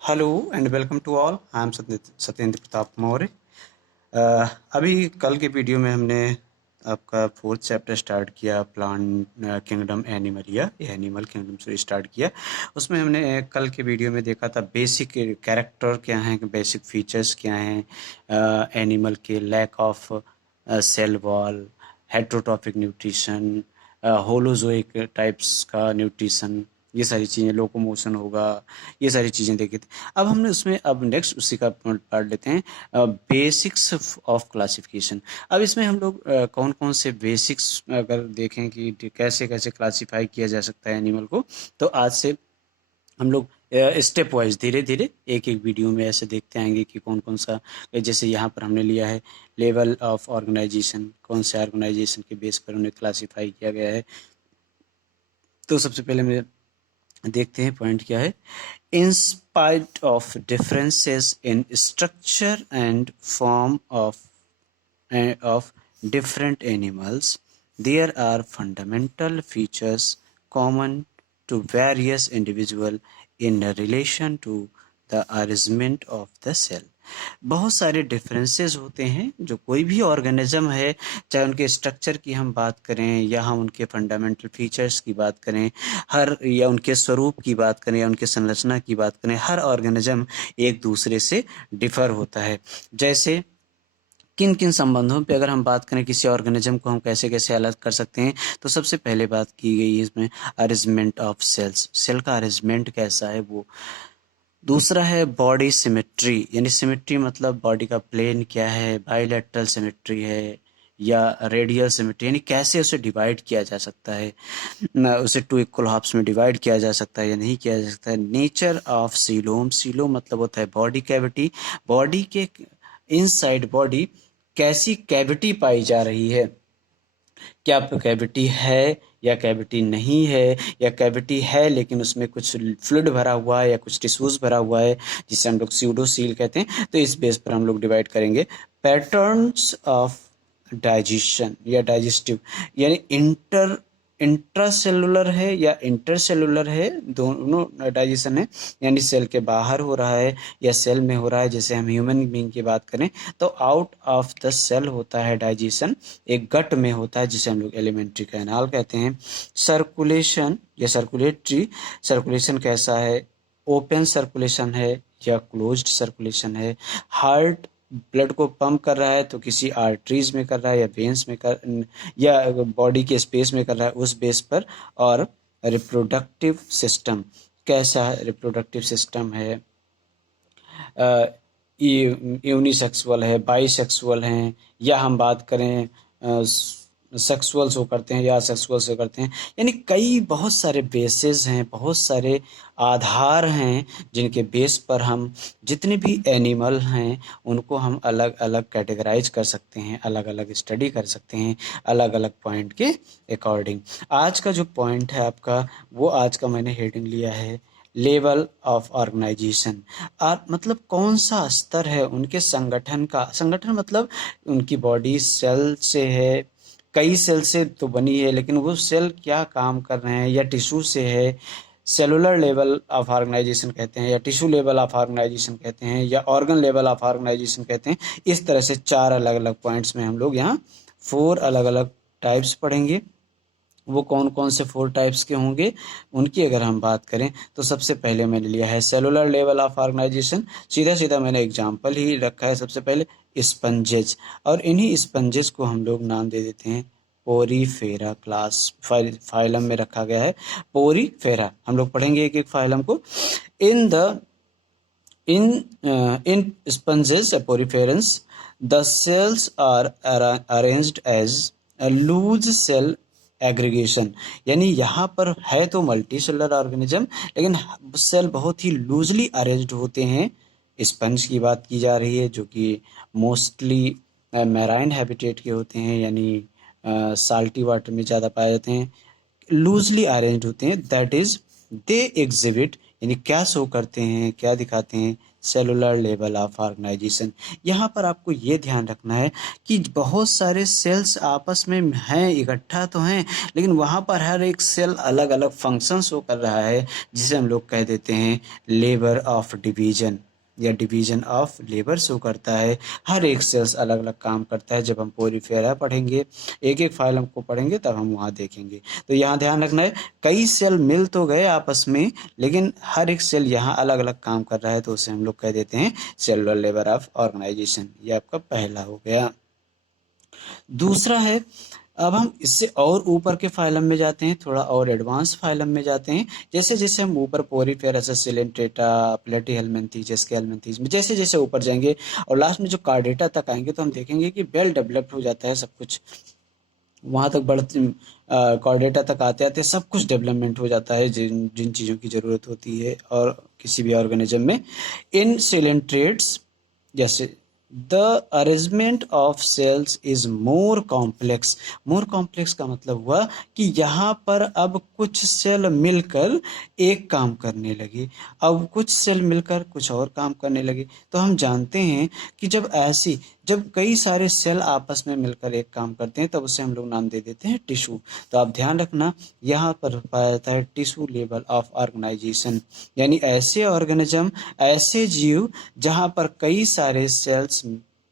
Hello and welcome to all. I am Satyendra Pratap Maurya. अभी कल के वीडियो में हमने आपका फोर्थ चैप्टर स्टार्ट किया, plant kingdom Animalia, animal kingdom से स्टार्ट किया। उसमें हमने कल के वीडियो में देखा था बेसिक कैरेक्टर क्या हैं, बेसिक फीचर्स क्या हैं एनिमल के, lack of cell wall, heterotrophic nutrition, holozoic types का न्यूट्रिशन, ये सारी चीज़ें, लोकोमोशन होगा, ये सारी चीज़ें देखी थी। अब हमने उसमें अब नेक्स्ट उसी का पार्ट लेते हैं, बेसिक्स ऑफ क्लासिफिकेशन। अब इसमें हम लोग कौन कौन से बेसिक्स अगर देखें कि कैसे कैसे क्लासिफाई किया जा सकता है एनिमल को, तो आज से हम लोग स्टेप वाइज धीरे धीरे एक एक वीडियो में ऐसे देखते आएंगे कि कौन कौन सा, जैसे यहाँ पर हमने लिया है लेवल ऑफ ऑर्गेनाइजेशन, कौन से ऑर्गेनाइजेशन के बेस पर उन्हें क्लासीफाई किया गया है। तो सबसे पहले मैं देखते हैं पॉइंट क्या है। In spite of differences in structure and form of different animals, there are fundamental features common to various individuals in relation to the arrangement of the cell. बहुत सारे डिफरेंसेस होते हैं जो कोई भी ऑर्गेनिज्म है, चाहे उनके स्ट्रक्चर की हम बात करें या हम उनके फंडामेंटल फीचर्स की बात करें, हर या उनके स्वरूप की बात करें या उनके संरचना की बात करें, हर ऑर्गेनिज्म एक दूसरे से डिफर होता है। जैसे किन किन संबंधों पे अगर हम बात करें, किसी ऑर्गेनिज्म को हम कैसे कैसे अलग कर सकते हैं, तो सबसे पहले बात की गई है इसमें अरेंजमेंट ऑफ सेल्स, सेल का अरेंजमेंट कैसा है वो। दूसरा है बॉडी सिमेट्री, यानी सिमेट्री मतलब बॉडी का प्लेन क्या है, बाइलेटरल सिमेट्री है या रेडियल सिमेट्री, यानी कैसे उसे डिवाइड किया जा सकता है, उसे टू इक्वल हाफ्स में डिवाइड किया जा सकता है या नहीं किया जा सकता है। नेचर ऑफ सीलोम, सीलोम मतलब होता है बॉडी कैविटी, बॉडी के इनसाइड बॉडी कैसी कैविटी पाई जा रही है, क्या कैविटी है या कैविटी नहीं है, या कैविटी है लेकिन उसमें कुछ फ्लूइड भरा हुआ है या कुछ टिश्यूज भरा हुआ है, जिसे हम लोग स्यूडोसील कहते हैं। तो इस बेस पर हम लोग डिवाइड करेंगे। पैटर्न्स ऑफ डाइजेशन या डाइजेस्टिव, यानी इंट्रासेलुलर है या इंटरसेलुलर है, दोनों डाइजेशन है, यानी सेल के बाहर हो रहा है या सेल में हो रहा है। जैसे हम ह्यूमन बीइंग की बात करें तो आउट ऑफ द सेल होता है डाइजेशन, एक गट में होता है जिसे हम लोग एलिमेंट्री कैनाल कहते हैं। सर्कुलेशन या सर्कुलेटरी, सर्कुलेशन कैसा है, ओपन सर्कुलेशन है या क्लोज्ड सर्कुलेशन है। हार्ट ब्लड को पंप कर रहा है तो किसी आर्टरीज में कर रहा है या वेन्स में कर, या बॉडी के स्पेस में कर रहा है, उस बेस पर। और रिप्रोडक्टिव सिस्टम कैसा है, रिप्रोडक्टिव सिस्टम है यूनिसेक्सुअल है, बाईसेक्सुअल हैं, या हम बात करें सेक्सुअल शो करते हैं या सेक्सुअल शो करते हैं, यानी कई बहुत सारे बेसेस हैं, बहुत सारे आधार हैं जिनके बेस पर हम जितने भी एनिमल हैं उनको हम अलग अलग कैटेगराइज कर सकते हैं, अलग अलग स्टडी कर सकते हैं अलग अलग पॉइंट के अकॉर्डिंग। आज का जो पॉइंट है आपका, वो आज का मैंने हेडिंग लिया है लेवल ऑफ ऑर्गेनाइजेशन। और मतलब कौन सा स्तर है उनके संगठन का, संगठन मतलब उनकी बॉडी सेल से है, कई सेल से तो बनी है, लेकिन वो सेल क्या काम कर रहे हैं, या टिश्यू से है, सेलुलर लेवल ऑफ ऑर्गेनाइजेशन कहते हैं या टिश्यू लेवल ऑफ ऑर्गेनाइजेशन कहते हैं या ऑर्गन लेवल ऑफ ऑर्गेनाइजेशन कहते हैं। इस तरह से चार अलग अलग पॉइंट्स में हम लोग यहाँ 4 अलग अलग टाइप्स पढ़ेंगे। वो कौन कौन से 4 टाइप्स के होंगे उनकी अगर हम बात करें तो सबसे पहले मैंने लिया है सेलुलर लेवल ऑफ ऑर्गेनाइजेशन। सीधा सीधा मैंने एग्जांपल ही रखा है। सबसे पहले स्पंजेज, और इन्हीं स्पंजेज को हम लोग नाम दे देते हैं पोरीफेरा क्लास, फाइलम में रखा गया है पोरीफेरा। हम लोग पढ़ेंगे एक एक फाइलम को। In the in sponges poriferans, the cells are arranged as a loose cell aggregation, यानी यहाँ पर है तो मल्टी सेलर ऑर्गेनिज्म, लेकिन सेल बहुत ही लूजली अरेंज्ड होते हैं। स्पंज की बात की जा रही है जो कि मोस्टली मैराइन हैबिटेट के होते हैं, यानी साल्टी वाटर में ज़्यादा पाए जाते हैं, लूजली अरेंज्ड होते हैं। दैट इज दे एग्जिबिट यानी क्या शो करते हैं, क्या दिखाते हैं, सेलुलर लेवल ऑफ ऑर्गेनाइजेशन। यहाँ पर आपको ये ध्यान रखना है कि बहुत सारे सेल्स आपस में हैं, इकट्ठा तो हैं, लेकिन वहाँ पर हर एक सेल अलग अलग फंक्शन शो कर रहा है, जिसे हम लोग कह देते हैं लेबर ऑफ डिवीजन या डिवीजन ऑफ लेबर शो करता है। हर एक सेल्स अलग अलग काम करता है। जब हम पोरीफेरा पढ़ेंगे, एक एक फाइलम को पढ़ेंगे, तब हम वहाँ देखेंगे। तो यहाँ ध्यान रखना है, कई सेल मिल तो गए आपस में, लेकिन हर एक सेल यहाँ अलग अलग काम कर रहा है, तो उसे हम लोग कह देते हैं सेलुलर लेवल ऑफ ऑर्गेनाइजेशन। ये आपका पहला हो गया। दूसरा है, अब हम इससे और ऊपर के फाइलम में जाते हैं, थोड़ा और एडवांस फाइलम में जाते हैं। जैसे जैसे हम ऊपर पोरीफेरा, सिलेंट्रेटा, प्लेटीहेल्मिन्थीज, स्केल्मिन्थीज में जैसे जैसे ऊपर जाएंगे और लास्ट में जो कार्डेटा तक आएंगे, तो हम देखेंगे कि वेल डेवलप्ड हो जाता है सब कुछ। वहाँ तक बढ़ते कॉर्डेटा तक आते आते सब कुछ डेवलपमेंट हो जाता है, जिन जिन चीज़ों की ज़रूरत होती है और किसी भी ऑर्गेनिज्म में। इन सिलेंट्रेट्स, जैसे the arrangement of cells is more complex. More complex का मतलब हुआ कि यहाँ पर अब कुछ सेल मिलकर एक काम करने लगे, अब कुछ सेल मिलकर कुछ और काम करने लगे। तो हम जानते हैं कि जब कई सारे सेल आपस में मिलकर एक काम करते हैं, तब उसे हम लोग नाम दे देते हैं टिश्यू। तो आप ध्यान रखना, यहाँ पर पाया जाता है टिश्यू लेवल ऑफ ऑर्गेनाइजेशन, यानी ऐसे ऑर्गेनिज्म, ऐसे जीव जहाँ पर कई सारे सेल्स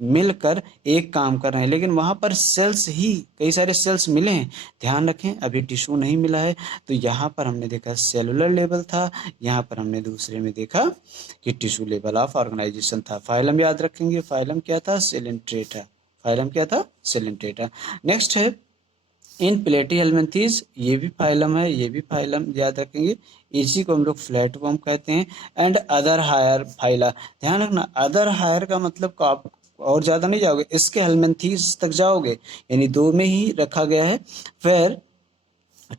मिलकर एक काम कर रहे हैं, लेकिन वहाँ पर सेल्स ही कई सारे सेल्स मिले हैं। ध्यान रखें, अभी टिश्यू नहीं मिला है। तो यहाँ पर हमने देखा सेलुलर लेवल था, यहाँ पर हमने दूसरे में देखा कि टिश्यू लेवल ऑफ ऑर्गेनाइजेशन था। फाइलम याद रखेंगे, फाइलम क्या था? सिलेंट्रेटा। फाइलम क्या था? सिलेंट्रेटा। नेक्स्ट है इन प्लेटीहेल्मिन्थीज, ये भी फाइलम है, ये भी फाइलम याद रखेंगे। इसी को हम लोग फ्लैटवर्म कहते हैं। एंड अदर हायर फाइला, ध्यान रखना, अदर हायर का मतलब को आप और ज़्यादा नहीं जाओगे, इसके हेल्मिन्थीज तक जाओगे, यानी दो में ही रखा गया है। फिर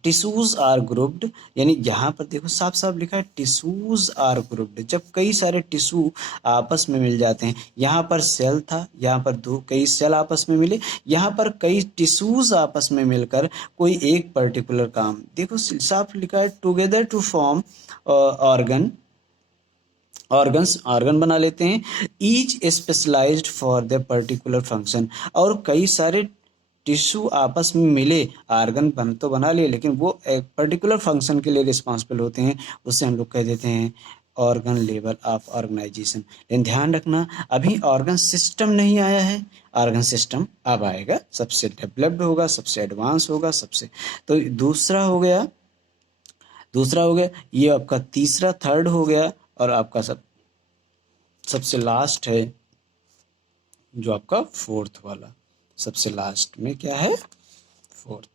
टिश्यूज आर ग्रुप्ड, यानी यहाँ पर देखो साफ साफ लिखा है टिश्यूज आर ग्रुप्ड। जब कई सारे टिश्यू आपस में मिल जाते हैं, यहाँ पर सेल था, यहाँ पर कई सेल आपस में मिले, यहाँ पर कई टिश्यूज आपस में मिलकर कोई एक पर्टिकुलर काम, देखो साफ लिखा है टुगेदर टू फॉर्म ऑर्गन बना लेते हैं, each specialised for the particular function. और कई सारे टिश्यू आपस में मिले, आर्गन तो बना लिए, लेकिन वो एक पर्टिकुलर फंक्शन के लिए रिस्पॉन्सिबल होते हैं, उससे हम लोग कह देते हैं ऑर्गन लेवल ऑफ ऑर्गेनाइजेशन। लेकिन ध्यान रखना, अभी ऑर्गन सिस्टम नहीं आया है, ऑर्गन सिस्टम अब आएगा, सबसे डेवलप्ड होगा, सबसे एडवांस होगा, सबसे। तो दूसरा हो गया, ये आपका तीसरा, थर्ड हो गया। और आपका सबसे लास्ट है जो आपका फोर्थ वाला, सबसे लास्ट में क्या है? Fourth,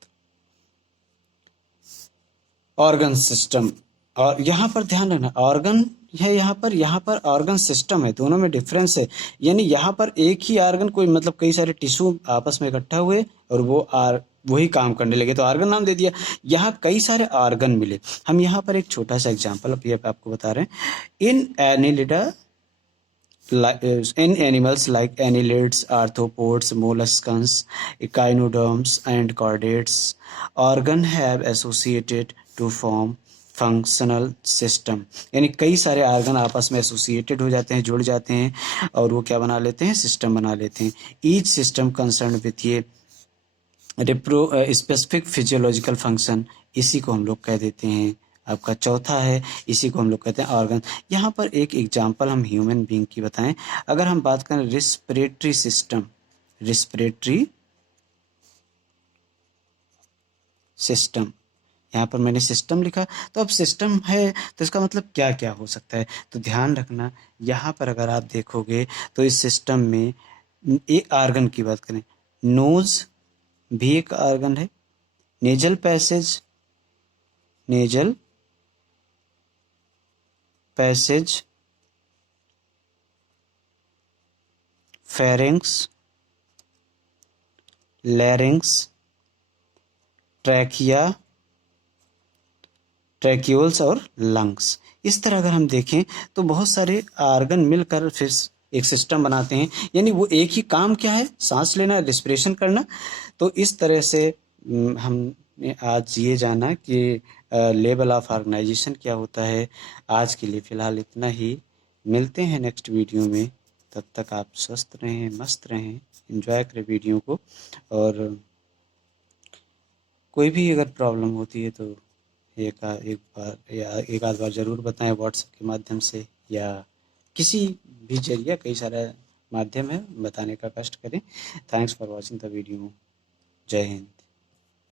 organ system. और यहाँ पर ध्यान रखना, ऑर्गन है यहाँ पर ऑर्गन सिस्टम है, दोनों में डिफरेंस है। यानी यहाँ पर एक ही ऑर्गन, कोई मतलब कई सारे टिश्यू आपस में इकट्ठा हुए और वही काम करने लगे, तो ऑर्गन नाम दे दिया। यहाँ कई सारे ऑर्गन मिले। हम यहाँ पर एक छोटा सा एग्जाम्पल अभी आपको बता रहे हैं। इन Annelida, in animals like annelids, arthropods, molluscs, echinoderms and chordates, organ have associated to form functional system, यानी कई सारे ऑर्गन आपस में एसोसिएटेड हो जाते हैं, जुड़ जाते हैं, और वो क्या बना लेते हैं? सिस्टम बना लेते हैं। ईच सिस्टम कंसर्न विथ ये स्पेसिफिक फिजियोलॉजिकल फंक्शन, इसी को हम लोग कह देते हैं। आपका चौथा है, इसी को हम लोग कहते हैं ऑर्गन। यहाँ पर एक एग्जांपल हम ह्यूमन बीइंग की बताएं। अगर हम बात करें रिस्पिरेटरी सिस्टम, यहाँ पर मैंने सिस्टम लिखा, तो अब सिस्टम है तो इसका मतलब क्या क्या हो सकता है? तो ध्यान रखना, यहाँ पर अगर आप देखोगे तो इस सिस्टम में एक ऑर्गन की बात करें, नोज भी एक ऑर्गन है, nasal passage, pharynx, लैरिंग्स, trachea, tracheoles और लंग्स। इस तरह अगर हम देखें तो बहुत सारे ऑर्गन मिलकर फिर एक सिस्टम बनाते हैं, यानी वो एक ही काम क्या है? सांस लेना, रिस्पिरेशन करना। तो इस तरह से हमने आज ये जाना कि लेवल ऑफ ऑर्गेनाइजेशन क्या होता है। आज के लिए फ़िलहाल इतना ही, मिलते हैं नेक्स्ट वीडियो में। तब तक आप स्वस्थ रहें, मस्त रहें, एंजॉय करें वीडियो को। और कोई भी अगर प्रॉब्लम होती है तो एक बार या एक आध बार ज़रूर बताएं व्हाट्सएप के माध्यम से, या किसी भी जरिए, कई सारे माध्यम है बताने का कष्ट करें। Thanks for watching the video. जय हिंद।